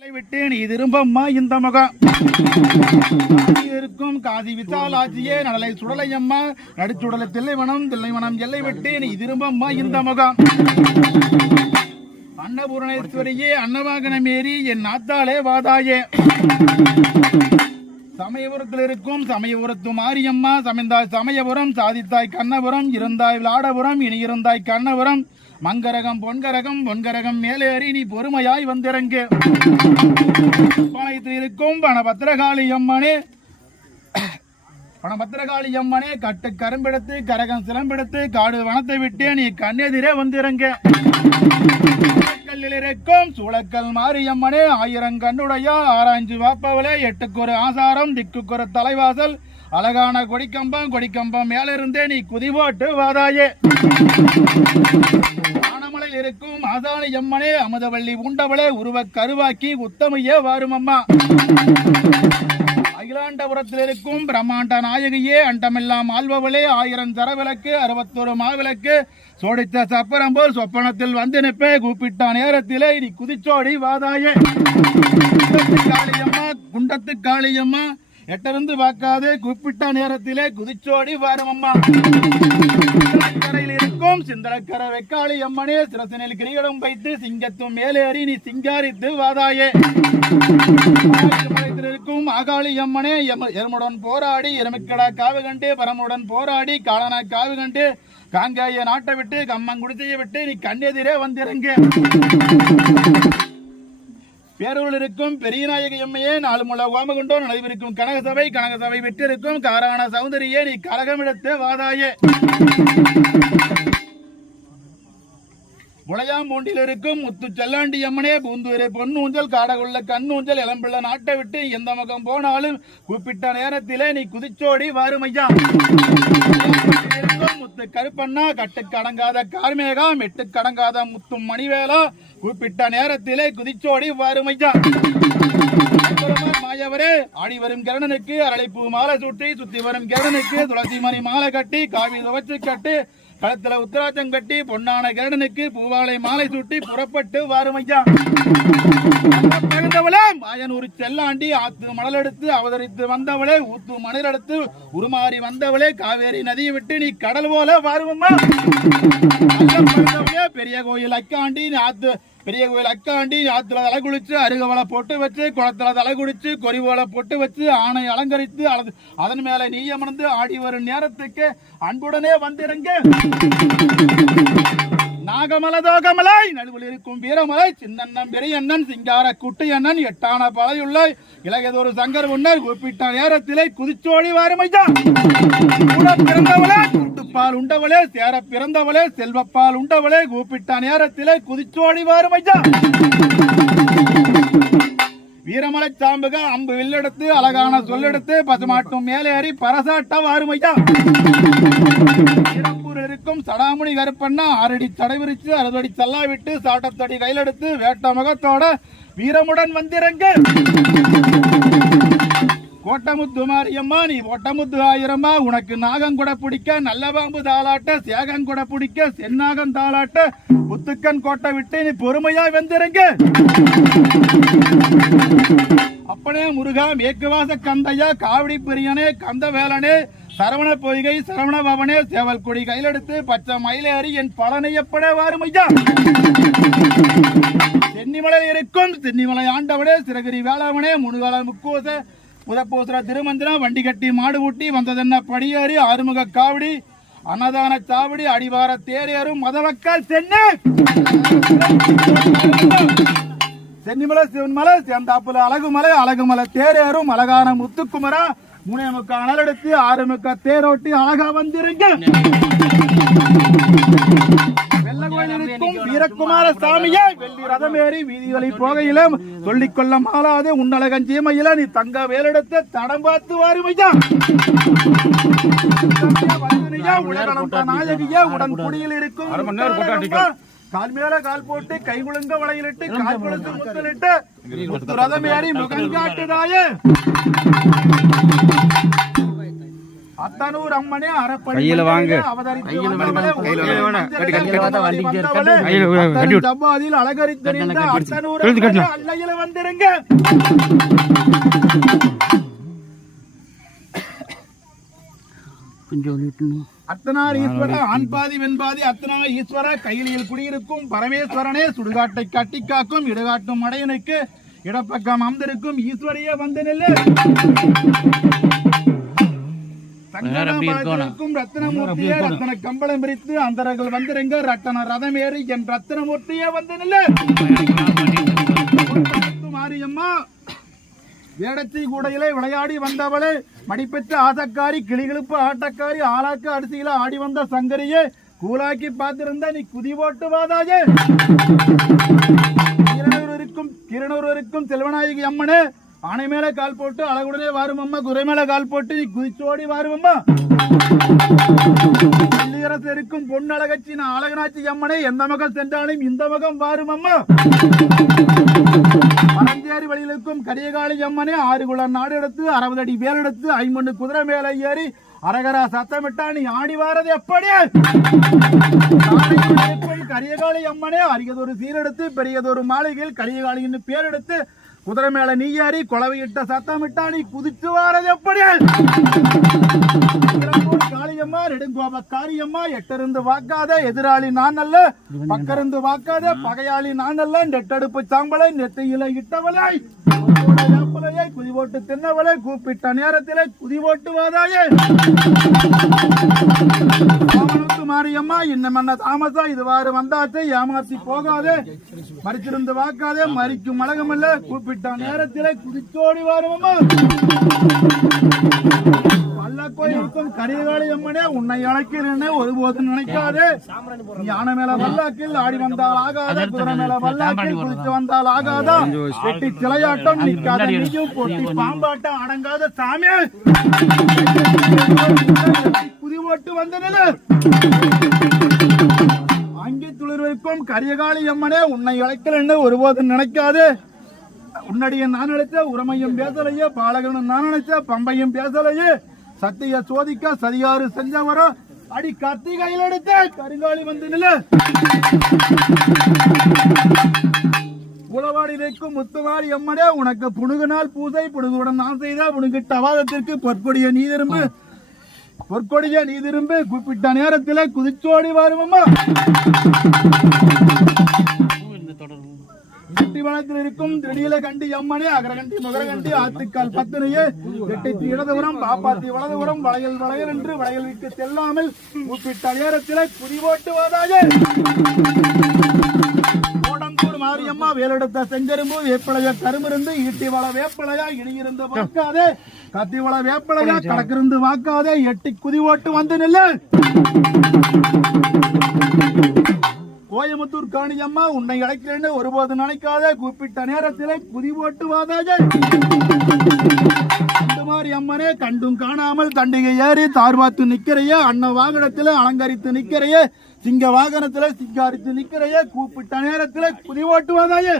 விட்டேன் இது திரும்பம்மா இந்த முகம் இருக்கும் காதி விசாலாட்சியே நடலை சுடலையம்மா நடுச்சுடலை தில்லைவனம் எல்லை விட்டேன் இது திரும்பம்மா இந்த முகம் அன்னபூரணேஸ்வரியே அன்னவாகனமேரி என் நாத்தாளே வாதாயே சமயபுரத்தில் இருக்கும் சமயபுரத்து மாரியம்மா சமைந்தாய் சமயபுரம் சாதித்தாய் கண்ணபுரம் இருந்தாய் விளாடபுரம் இனி இருந்தாய் கண்ணபுரம் மங்கரகம் பொன்கரகம் மேலேறி நீ பொறுமையாய் வந்திறங்கு பாளையத்தில் இருக்கும் பணபத்திரகாளி அம்மனே கட்டு கரும்பெடுத்து கரகம் சிலம்பெடுத்து காடு வனத்தை விட்டு நீ கண்ணெதிரே வந்திறங்க கல்லில் இருக்கும் சூளக்கல் மாரியம்மனே ஆயிரம் கண்ணுடையா ஆராய்ஞ்சு வாப்பவளே எட்டுக்கொரு ஆசாரம் திக்குக்கொரு தலைவாசல் அழகான கொடிக்கம்பம் மேலிருந்தே நீ குதிபோட்டு வாதாயே ஆனமலையில் இருக்கும் ஆசானி அம்மனே அமுதவள்ளி உண்டவளே உருவ கருவாக்கி உத்தமையே வாரும் அம்மா அகிலாண்டபுரத்தில் இருக்கும் பிரம்மாண்ட நாயகியே அண்டமெல்லாம் ஆள்பவளே 1000 சரவிளக்கு 61 மாவிளக்கு சோடித்த சப்பரம் போல் சொப்பனத்தில் வந்து நிற்பே கூப்பிட்ட நேரத்திலே நீ குதிச்சோடி வாதாயே குண்டத்து காளியம்மா எட்டிருந்து பார்க்காதே கூப்பிட்ட நேரத்திலே குதிச்சோடி வாரும் அம்மா கரையில் இருக்கும் சிந்தரக்கர வெக்காளி அம்மனே சிரசனில் கிரீடம் வைத்து சிங்கத்தும் மேலேறி நீ சிங்காரித்து வாதாயே இருக்கும் ஆகாளி அம்மனே எருமுடன் போராடி எருமைக்கடா காவு கண்டு பரமுடன் போராடி காலனா காவு கண்டு காங்காய நாட்டை விட்டு கம்மங்குடிசையை விட்டு நீ கண்ணெதிரே வந்திறங்க பேரூரில் இருக்கும் பெரியநாயகி அம்மையே 4 முழ ஓமகுண்டோ நடைபெறும் கனகசபை விட்டிருக்கும் காரான சௌந்தரியே நீ கரகமிடத்து வாதாயே முளையாம்பூண்டில் இருக்கும் முத்து செல்லாண்டி அம்மனே பூந்தூரே பொன்னூஞ்சல் காடகுள்ள கண்ணூஞ்சல் இளம்பிள்ள நாட்டை விட்டு எந்த முகம் போனாலும் கூப்பிட்ட நேரத்திலே நீ குதிச்சோடி வாருமையா முத்து கருப்பண்ணா கட்டுக்கடங்காத கார்மேகா மெட்டுக்கடங்காத முத்தும் மணிவேலா கூப்பிட்ட நேரத்திலே குதிச்சோடி வாருமையா மாயவரே ஆடி வரும் கிரணனுக்கு அரளிப்பூ மாலை சுத்தி வரும் கிரணனுக்கு துளசி மணி மாலை கட்டி காவி துவச்சு கட்டி களத்துல உத்தராட்சம் கட்டி பொன்னான கிரணனுக்கு பூவாலை மாலை சூட்டி புறப்பட்டு வாருமையா பிறந்தவளே மாயனூர் செல்லாண்டி ஆத்து மணல் எடுத்து அவதரித்து வந்தவளே ஊத்து மணல் எடுத்து உருமாறி வந்தவளே காவேரி நதியை விட்டு நீ கடல் போல வாருமம்மா பெரிய கோயில் அக்காண்டி ஆத்துல தலை குளிச்சு அருகவலை பொட்டு வச்சு குளத்துல தலை குடிச்சு கொரிவோலை பொட்டு வச்சு ஆணை அலங்கரித்து அதன் மேல நீ அமர்ந்து ஆடி வரும் நேரத்துக்கு அன்புடனே வந்திருங்க நாகமலை தோகமலை நடுவில் இருக்கும் வீரமலை சின்னண்ணன் பெரியண்ணன் சிங்கார குட்டி அண்ணன் எட்டான பழையுள்ள இலகையதொரு சங்கர் முன்னர் கூப்பிட்ட நேரத்திலே குதிச்சோடி வாருமையா பிறந்தவளே கூட்டுப்பால் உண்டவளே சேர பிறந்தவளே செல்வப்பால் உண்டவளே கூப்பிட்ட நேரத்திலே குதிச்சோடி வாருமையா வீரமலை சாம்புக அம்பு வில்லெடுத்து அழகான சொல்லெடுத்து பசுமாட்டும் மேலேறி பரசாட்ட வாருமையா இருக்கும் சடாமுனி கருப்பண்ணா 6 அடி தடை விரிச்சு 60 அடி சல்லா விட்டு சாட்டத்தடி கையில் எடுத்து வேட்ட முகத்தோட வீரமுடன் வந்திறங்க கோட்டமுத்து மாரியம்மா நீ கோட்டமுத்து ஆயிரம்மா உனக்கு நாகம் கூட பிடிக்க நல்ல பாம்பு தாளாட்ட சேகம் கூட பிடிக்க சென்னாகம் தாளாட்ட புத்துக்கன் கோட்டை விட்டு நீ பொறுமையா வந்திறங்க அப்பனே முருகா மேற்குவாச கந்தையா காவடி பிரியனே கந்த வேலனே சரவண பொய்கை சரவண பவனே சேவல் கொடி கையிலெடுத்து பச்சை மயிலேறி என் பழனையப்பட வாருமையா சென்னிமலையில் இருக்கும் சென்னிமலை ஆண்டவனே சிறகிரி வேளாவனே முனுகால முக்கூச புதப்பூசர திருமந்திரம் வண்டி கட்டி மாடு ஊட்டி வந்ததென்ன படியேறி ஆறுமுக காவடி அன்னதான சாவடி அடிவார தேரேறும் மதவக்கால் சென்னிமலை சிவன்மலை சேர்ந்தாப்புல அழகுமலை தேரேறும் அழகான முத்துக்குமரா 3 அனல் எடுத்து 6 தேரோட்டி அழகா வந்திருங்க வெள்ளகோயிலிருக்கும் வீரகுமார சாமியே வெள்ளி ரதமேறி வீதிகளில் போகையில சொல்லிக்கொள்ள மாலாது உன்னழகஞ்சீமையில நீ தங்க வேலெடுத்து தடம் பார்த்து வாருமையா நாயகியா உடன் குடியில் இருக்கும் கால் மேல கால் போட்டு கை குழுங்க வளையிலிட்டு கால் குழுந்து முத்தலிட்டு முத்து ரதமேறி முகம் காட்டுதாயே அத்தனூர் அம்மனே அரப்பணி ஜவ்வாதில் அலங்கரித்து நின்ற அத்தனூர் அல்லையில வந்திருங்க. அத்தனார் ஈஸ்வர ஆண்பாதி வெண்பாதி அத்தனா ஈஸ்வர கையிலில் குடியிருக்கும் பரமேஸ்வரனே சுடுகாட்டை கட்டி காக்கும் இடுகாட்டும் அடையனுக்கு இடப்பக்கம் அமர்ந்திருக்கும் ஈஸ்வரியே வந்து நெல்லு. ரத்தனமூர்த்தியே ரத்தன கம்பளம் பிரித்து அந்தரர்கள் வந்திருங்க ரத்தன ரதம் ஏறி என் ரத்தனமூர்த்தியே வந்து நெல்லு. மாரியம்மா வேடத்தி கூடையிலே விளையாடி வந்தவளே மடிப்பெற்ற ஆசக்காரி கிளிகளுப்பு ஆட்டக்காரி ஆளாக்கு அரிசியில ஆடி வந்த சங்கரியே கூலாக்கி பார்த்திருந்த நீ குதி போட்டு வாதாயே. கிரணூருக்கு செல்வநாயகி அம்மனே ஆனை மேல கால் போட்டு அழகுடனே வாரும் அம்மா குறை மேல கால் போட்டு நீ குதிச்சோடி வாரும் அம்மா. இருக்கும் பொன்னழகச்சி நான் அழகனாச்சி அம்மனே எந்த மகம் சென்றாலும் இந்த மகம் வாரும் அம்மா. பரஞ்சேரி வழியிலுக்கும் கரியகாளி அம்மனே 6 குளம் நாடு எடுத்து 60 அடி வேல் எடுத்து 50 குதிரை மேல ஏறி அரகரா சத்தமிட்டா நீ ஆடி வாரது எப்படி? கரியகாளி அம்மனே அரியதொரு சீரெடுத்து பெரியதொரு மாளிகையில் கரியகாளின்னு பேர் எடுத்து குதிரை மேல நீ ஏறி குளவையிட்ட சத்தமிட்டா நீ குதிச்சு வாரது எப்படி? காளியம்மா நெடுங்கோப காரியம்மா எட்டிருந்து வாக்காத எதிராளி நான் அல்ல பக்கருந்து வாக்காத பகையாளி நான் அல்ல நெட்டடுப்பு சாம்பலை நெத்தையில இட்டவளை வேப்பலையை குதி போட்டு தின்னவளை கூப்பிட்ட நேரத்திலே குதி போட்டு வாதாயே. மாரியம்மா இன்னும் என்ன தாமசா இதுவாறு வந்தாச்சு ஏமாத்தி போகாதே மறிச்சிருந்து வாக்காதே மறிக்கும் மழகம் இல்ல கூப்பிட்ட நேரத்திலே குதிச்சோடி வாருமம்மா. கோயிலுக்கும் கரியகாளி அம்மனே உன்னை அழைக்கிறேன்னு ஒருபோதும் நினைக்காதே. யானை மேல வல்லாக்கில் ஆடி வந்தால் ஆகாத குதிரை மேல வல்லாக்கில் குதித்து வந்தால் ஆகாதா வெட்டி சிலையாட்டம் நிற்காத நீயும் பொட்டி பாம்பாட்டம் அடங்காத சாமி குதி போட்டு வந்தது. அங்கே துளிர்வைக்கும் கரியகாளி அம்மனே உன்னை அழைக்கிறேன்னு ஒருபோதும் நினைக்காதே. உன்னடிய நான் நினைச்ச உரமையும் பேசலையே பாலகனும் நான் நினைச்ச பம்பையும் பேசலையே சத்திய சோதிக்க சரியாறு செஞ்சவரோ அடி கத்திகையில் எடுத்த கருங்காலி வந்து நில. உளவாடி வைக்கும் முத்துமாரி அம்மனே உனக்கு புணுகு நாள் பூஜை புணுகுடன் நான் செய்த புணுகிட்ட அவாதத்திற்கு பொற்கொடிய நீ திரும்பு பொற்கொடிய நீ திரும்பு குறிப்பிட்ட நேரத்தில் குதிச்சோடி வருமம்மா. வனத்தில் இருக்கும் திடீல கண்டி அம்மனே அகரகண்டி முகரகண்டி ஆத்துக்கால் பத்தினையே எட்டி இடதுபுறம் பாப்பாத்தி வலதுபுறம் வளையல் வளையல் என்று வளையல் விட்டு செல்லாமல் கூப்பிட்ட நேரத்திலே குதி போட்டு வாதாயே. கோடம்பூர் மாரியம்மா வேலெடுத்த செஞ்சரும்பு வேப்பளைய கருமிருந்து ஈட்டி வள வேப்பளையா இடியிருந்து வாக்காதே கத்தி வள வேப்பளையா கடக்கிருந்து வாக்காதே எட்டி குதி போட்டு வந்து நில்லு. கோயமுத்தூர் காணியம்மா உன்னை அழைக்கிறேன்னு ஒருபோது நினைக்காத கூப்பிட்ட நேரத்திலே குதி போட்டு வாதாஜே. மாதிரி அம்மனே கண்டும் காணாமல் தண்டிகை ஏறி தார்பாத்து நிக்கிறையே அன்ன வாகனத்திலே அலங்கரித்து நிக்கிறையே சிங்க வாகனத்திலே சிங்காரித்து நிக்கிறையே கூப்பிட்ட நேரத்திலே குதி போட்டு வாதாயே.